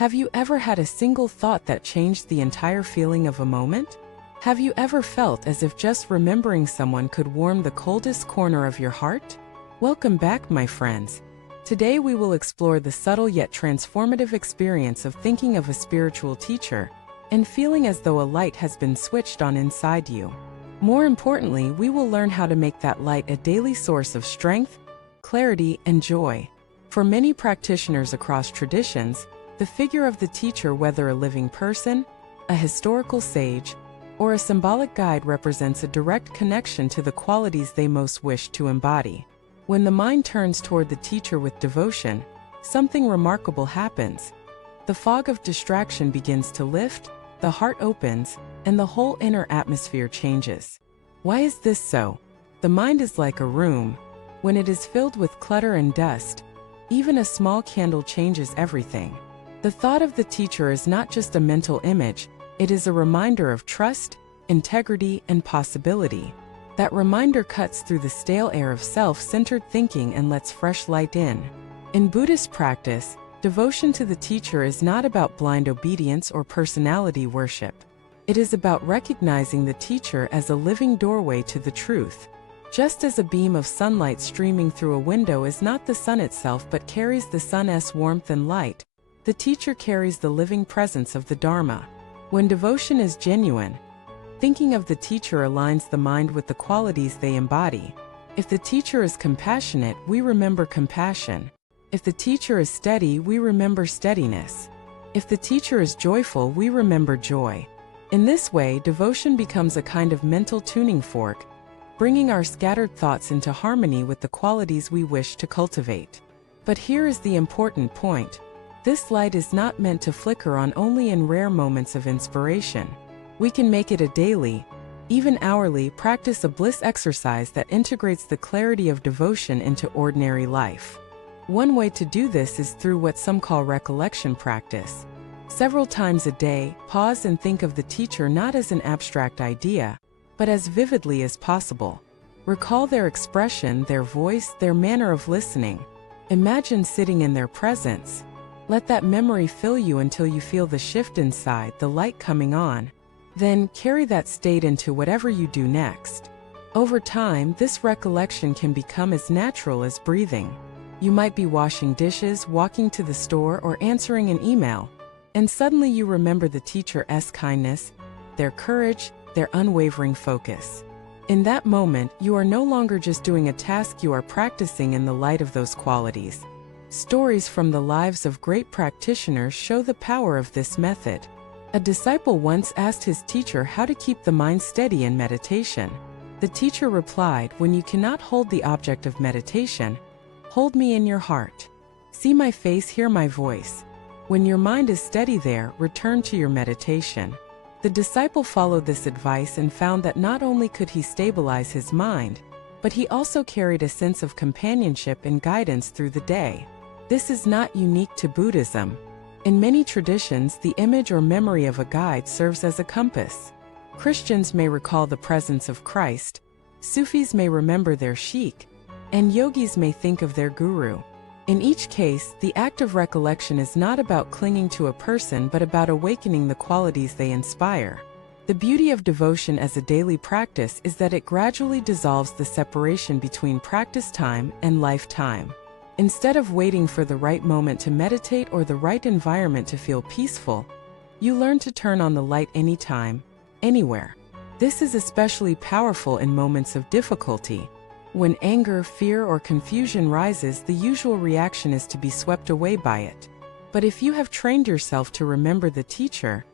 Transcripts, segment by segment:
Have you ever had a single thought that changed the entire feeling of a moment? Have you ever felt as if just remembering someone could warm the coldest corner of your heart? Welcome back, my friends. Today we will explore the subtle yet transformative experience of thinking of a spiritual teacher and feeling as though a light has been switched on inside you. More importantly, we will learn how to make that light a daily source of strength, clarity, and joy. For many practitioners across traditions, the figure of the teacher, whether a living person, a historical sage, or a symbolic guide, represents a direct connection to the qualities they most wish to embody. When the mind turns toward the teacher with devotion, something remarkable happens. The fog of distraction begins to lift, the heart opens, and the whole inner atmosphere changes. Why is this so? The mind is like a room. When it is filled with clutter and dust, even a small candle changes everything. The thought of the teacher is not just a mental image, it is a reminder of trust, integrity, and possibility. That reminder cuts through the stale air of self-centered thinking and lets fresh light in. In Buddhist practice, devotion to the teacher is not about blind obedience or personality worship. It is about recognizing the teacher as a living doorway to the truth. Just as a beam of sunlight streaming through a window is not the sun itself but carries the sun's warmth and light, the teacher carries the living presence of the Dharma. When devotion is genuine, thinking of the teacher aligns the mind with the qualities they embody. If the teacher is compassionate, we remember compassion. If the teacher is steady, we remember steadiness. If the teacher is joyful, we remember joy. In this way, devotion becomes a kind of mental tuning fork, bringing our scattered thoughts into harmony with the qualities we wish to cultivate. But here is the important point. This light is not meant to flicker on only in rare moments of inspiration. We can make it a daily, even hourly practice, a bliss exercise that integrates the clarity of devotion into ordinary life. One way to do this is through what some call recollection practice. Several times a day, pause and think of the teacher not as an abstract idea, but as vividly as possible. Recall their expression, their voice, their manner of listening. Imagine sitting in their presence. Let that memory fill you until you feel the shift inside, the light coming on. Then carry that state into whatever you do next. Over time, this recollection can become as natural as breathing. You might be washing dishes, walking to the store, or answering an email, and suddenly you remember the teacher's kindness, their courage, their unwavering focus. In that moment, you are no longer just doing a task, you are practicing in the light of those qualities. Stories from the lives of great practitioners show the power of this method. A disciple once asked his teacher how to keep the mind steady in meditation. The teacher replied, "When you cannot hold the object of meditation, hold me in your heart. See my face, hear my voice. When your mind is steady there, return to your meditation." The disciple followed this advice and found that not only could he stabilize his mind, but he also carried a sense of companionship and guidance through the day. This is not unique to Buddhism. In many traditions, the image or memory of a guide serves as a compass. Christians may recall the presence of Christ, Sufis may remember their sheikh, and yogis may think of their guru. In each case, the act of recollection is not about clinging to a person but about awakening the qualities they inspire. The beauty of devotion as a daily practice is that it gradually dissolves the separation between practice time and lifetime. Instead of waiting for the right moment to meditate or the right environment to feel peaceful, you learn to turn on the light anytime, anywhere. This is especially powerful in moments of difficulty. When anger, fear, or confusion rises, the usual reaction is to be swept away by it. But if you have trained yourself to remember the teacher,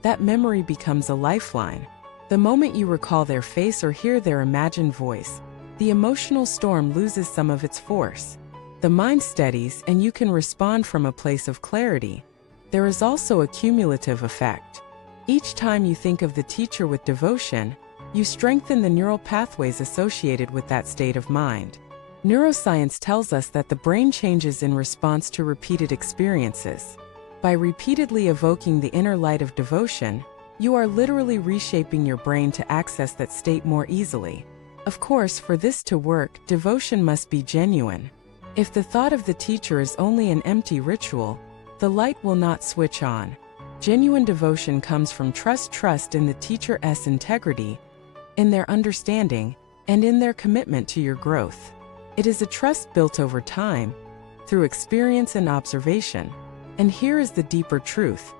that memory becomes a lifeline. The moment you recall their face or hear their imagined voice, the emotional storm loses some of its force. The mind steadies and you can respond from a place of clarity. There is also a cumulative effect. Each time you think of the teacher with devotion, you strengthen the neural pathways associated with that state of mind. Neuroscience tells us that the brain changes in response to repeated experiences. By repeatedly evoking the inner light of devotion, you are literally reshaping your brain to access that state more easily. Of course, for this to work, devotion must be genuine. If the thought of the teacher is only an empty ritual, the light will not switch on. Genuine devotion comes from trust in the teacher's integrity, in their understanding, and in their commitment to your growth. It is a trust built over time, through experience and observation. And here is the deeper truth.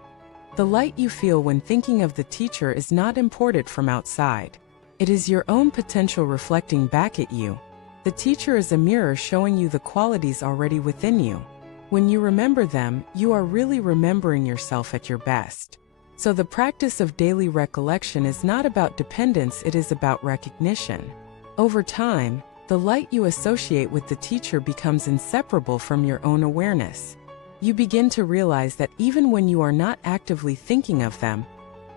The light you feel when thinking of the teacher is not imported from outside. It is your own potential reflecting back at you. The teacher is a mirror showing you the qualities already within you. When you remember them, you are really remembering yourself at your best. So the practice of daily recollection is not about dependence, it is about recognition. Over time, the light you associate with the teacher becomes inseparable from your own awareness. You begin to realize that even when you are not actively thinking of them,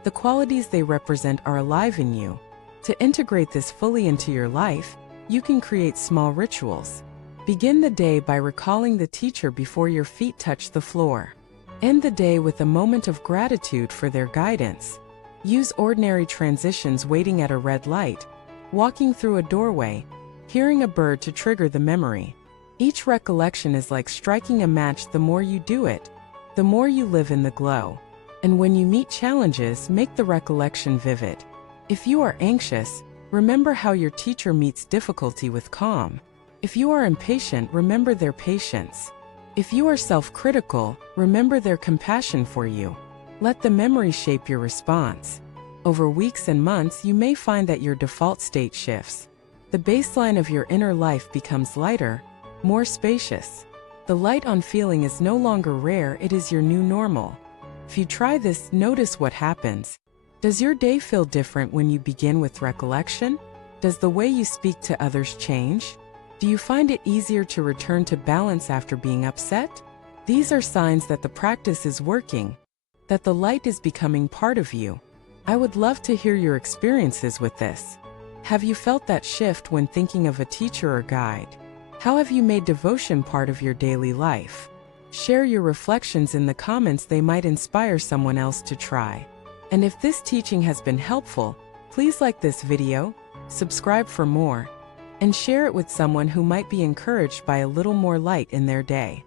the qualities they represent are alive in you. To integrate this fully into your life, you can create small rituals. Begin the day by recalling the teacher before your feet touch the floor. End the day with a moment of gratitude for their guidance. Use ordinary transitions, waiting at a red light, walking through a doorway, hearing a bird to trigger the memory. Each recollection is like striking a match. The more you do it, the more you live in the glow. And when you meet challenges, make the recollection vivid. If you are anxious, remember how your teacher meets difficulty with calm. If you are impatient, remember their patience. If you are self-critical, remember their compassion for you. Let the memory shape your response. Over weeks and months, you may find that your default state shifts. The baseline of your inner life becomes lighter, more spacious. The light on feeling is no longer rare, it is your new normal. If you try this, notice what happens. Does your day feel different when you begin with recollection? Does the way you speak to others change? Do you find it easier to return to balance after being upset? These are signs that the practice is working, that the light is becoming part of you. I would love to hear your experiences with this. Have you felt that shift when thinking of a teacher or guide? How have you made devotion part of your daily life? Share your reflections in the comments, they might inspire someone else to try. And if this teaching has been helpful, please like this video, subscribe for more, and share it with someone who might be encouraged by a little more light in their day.